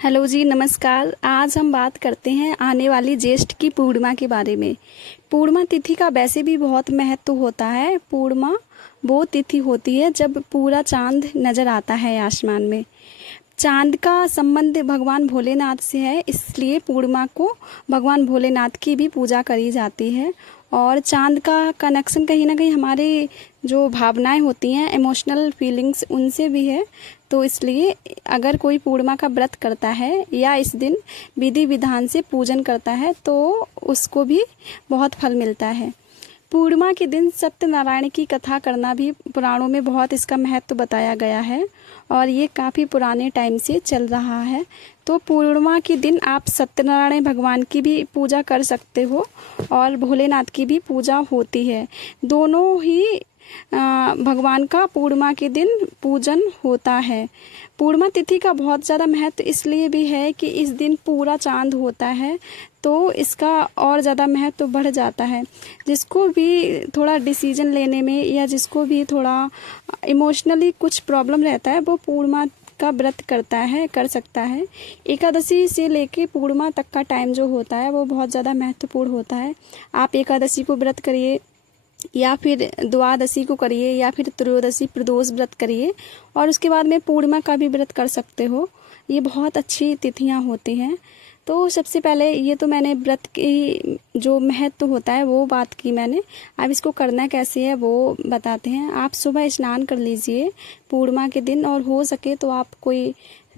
Hello जी, नमस्कार। आज हम बात करते हैं आने वाली ज्येष्ठ की पूर्णिमा के बारे में। पूर्णिमा तिथि का वैसे भी बहुत महत्व होता है। पूर्णिमा वो तिथि होती है जब पूरा चांद नज़र आता है आसमान में। चांद का संबंध भगवान भोलेनाथ से है, इसलिए पूर्णिमा को भगवान भोलेनाथ की भी पूजा करी जाती है। और चांद का कनेक्शन कहीं ना कहीं हमारे जो भावनाएं होती हैं, इमोशनल फीलिंग्स, उनसे भी है। तो इसलिए अगर कोई पूर्णिमा का व्रत करता है या इस दिन विधि विधान से पूजन करता है तो उसको भी बहुत फल मिलता है। पूर्णिमा के दिन सत्यनारायण की कथा करना भी पुराणों में बहुत इसका महत्व बताया गया है और ये काफ़ी पुराने टाइम से चल रहा है। तो पूर्णिमा के दिन आप सत्यनारायण भगवान की भी पूजा कर सकते हो और भोलेनाथ की भी पूजा होती है। दोनों ही भगवान का पूर्णिमा के दिन पूजन होता है। पूर्णिमा तिथि का बहुत ज़्यादा महत्व इसलिए भी है कि इस दिन पूरा चांद होता है, तो इसका और ज़्यादा महत्व बढ़ जाता है। जिसको भी थोड़ा डिसीजन लेने में या जिसको भी थोड़ा इमोशनली कुछ प्रॉब्लम रहता है, वो पूर्णिमा का व्रत कर सकता है। एकादशी से लेके पूर्णिमा तक का टाइम जो होता है वो बहुत ज़्यादा महत्वपूर्ण होता है। आप एकादशी को व्रत करिए या फिर द्वादशी को करिए या फिर त्रयोदशी प्रदोष व्रत करिए और उसके बाद में पूर्णिमा का भी व्रत कर सकते हो। ये बहुत अच्छी तिथियां होती हैं। तो सबसे पहले ये तो मैंने व्रत की जो महत्व होता है वो बात की मैंने। अब इसको करना कैसे है वो बताते हैं। आप सुबह स्नान कर लीजिए पूर्णिमा के दिन, और हो सके तो आप कोई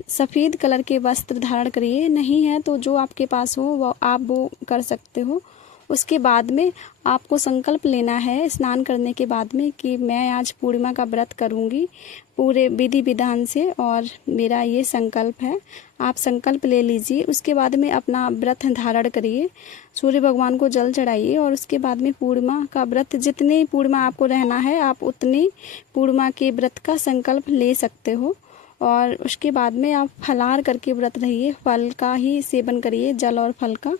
सफ़ेद कलर के वस्त्र धारण करिए। नहीं है तो जो आपके पास हो वो आप वो कर सकते हो। उसके बाद में आपको संकल्प लेना है स्नान करने के बाद में कि मैं आज पूर्णिमा का व्रत करूंगी पूरे विधि विधान से, और मेरा ये संकल्प है। आप संकल्प ले लीजिए। उसके बाद में अपना व्रत धारण करिए, सूर्य भगवान को जल चढ़ाइए और उसके बाद में पूर्णिमा का व्रत, जितनी पूर्णिमा आपको रहना है आप उतनी पूर्णिमा के व्रत का संकल्प ले सकते हो। और उसके बाद में आप फलाहार करके व्रत रहिए, फल का ही सेवन करिए, जल और फल का।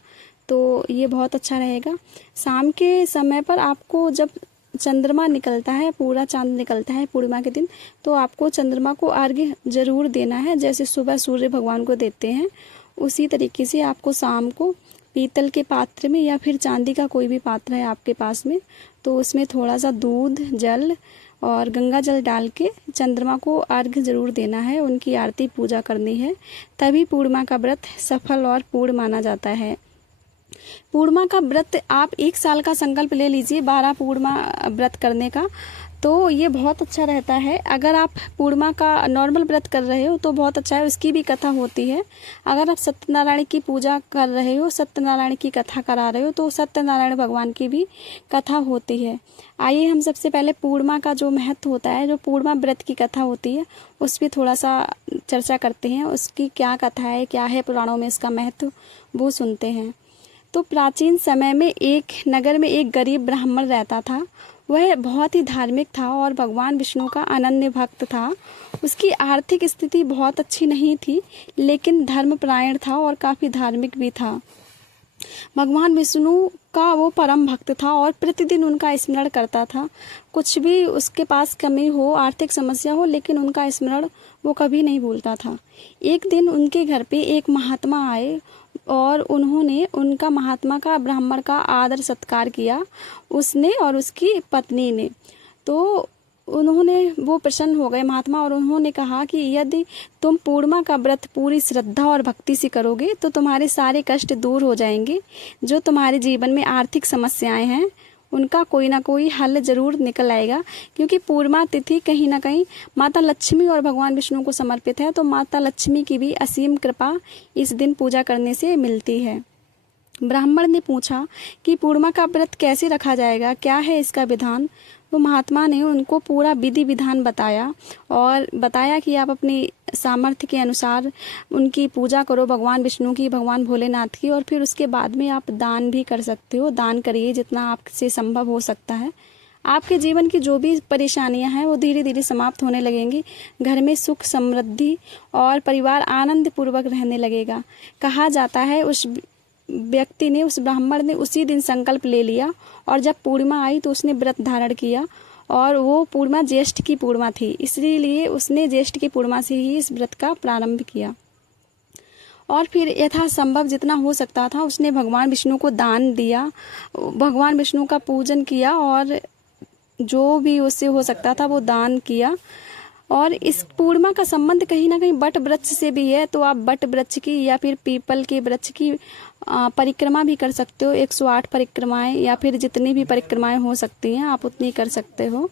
तो ये बहुत अच्छा रहेगा। शाम के समय पर आपको जब चंद्रमा निकलता है, पूरा चांद निकलता है पूर्णिमा के दिन, तो आपको चंद्रमा को अर्घ्य जरूर देना है। जैसे सुबह सूर्य भगवान को देते हैं उसी तरीके से आपको शाम को पीतल के पात्र में या फिर चांदी का कोई भी पात्र है आपके पास में, तो उसमें थोड़ा सा दूध, जल और गंगा जल डाल के चंद्रमा को अर्घ्य जरूर देना है, उनकी आरती पूजा करनी है। तभी पूर्णिमा का व्रत सफल और पूर्ण माना जाता है। पूर्णिमा का व्रत आप 1 साल का संकल्प ले लीजिए 12 पूर्णिमा व्रत करने का, तो ये बहुत अच्छा रहता है। अगर आप पूर्णिमा का नॉर्मल व्रत कर रहे हो तो बहुत अच्छा है, उसकी भी कथा होती है। अगर आप सत्यनारायण की पूजा कर रहे हो, सत्यनारायण की कथा करा रहे हो, तो सत्यनारायण भगवान की भी कथा होती है। आइए हम सबसे पहले पूर्णिमा का जो महत्व होता है, जो पूर्णिमा व्रत की कथा होती है, उस पर थोड़ा सा चर्चा करते हैं। उसकी क्या कथा है, क्या है पुराणों में इसका महत्व, वो सुनते हैं। तो प्राचीन समय में एक नगर में एक गरीब ब्राह्मण रहता था। वह बहुत ही धार्मिक था और भगवान विष्णु का अनन्य भक्त था। उसकी आर्थिक स्थिति बहुत अच्छी नहीं थी, लेकिन धर्मपरायण था और काफ़ी धार्मिक भी था। भगवान विष्णु का वो परम भक्त था और प्रतिदिन उनका स्मरण करता था। कुछ भी उसके पास कमी हो, आर्थिक समस्या हो, लेकिन उनका स्मरण वो कभी नहीं भूलता था। एक दिन उनके घर पे एक महात्मा आए और उन्होंने उनका महात्मा का ब्राह्मण का आदर सत्कार किया, उसने और उसकी पत्नी ने। तो वो प्रसन्न हो गए महात्मा, और उन्होंने कहा कि यदि तुम पूर्णिमा का व्रत पूरी श्रद्धा और भक्ति से करोगे तो तुम्हारे सारे कष्ट दूर हो जाएंगे। जो तुम्हारे जीवन में आर्थिक समस्याएं हैं उनका कोई ना कोई हल जरूर निकल आएगा। क्योंकि पूर्णिमा तिथि कहीं ना कहीं माता लक्ष्मी और भगवान विष्णु को समर्पित है, तो माता लक्ष्मी की भी असीम कृपा इस दिन पूजा करने से मिलती है। ब्राह्मण ने पूछा कि पूर्णिमा का व्रत कैसे रखा जाएगा, क्या है इसका विधान। तो महात्मा ने उनको पूरा विधि विधान बताया और बताया कि आप अपनी सामर्थ्य के अनुसार उनकी पूजा करो, भगवान विष्णु की, भगवान भोलेनाथ की। और फिर उसके बाद में आप दान भी कर सकते हो, दान करिए जितना आपसे संभव हो सकता है। आपके जीवन की जो भी परेशानियां हैं वो धीरे धीरे समाप्त होने लगेंगी। घर में सुख, समृद्धि और परिवार आनंद पूर्वक रहने लगेगा। कहा जाता है उस ब्राह्मण ने उसी दिन संकल्प ले लिया और जब पूर्णिमा आई तो उसने व्रत धारण किया। और वो पूर्णिमा ज्येष्ठ की पूर्णिमा थी, इसलिए उसने ज्येष्ठ की पूर्णिमा से ही इस व्रत का प्रारंभ किया। और फिर यथासंभव जितना हो सकता था उसने भगवान विष्णु को दान दिया, भगवान विष्णु का पूजन किया और जो भी उससे हो सकता था वो दान किया। और इस पूर्णिमा का संबंध कहीं ना कहीं बट वृक्ष से भी है, तो आप बट वृक्ष की या फिर पीपल के वृक्ष की परिक्रमा भी कर सकते हो। 108 परिक्रमाएं या फिर जितनी भी परिक्रमाएं हो सकती हैं आप उतनी कर सकते हो।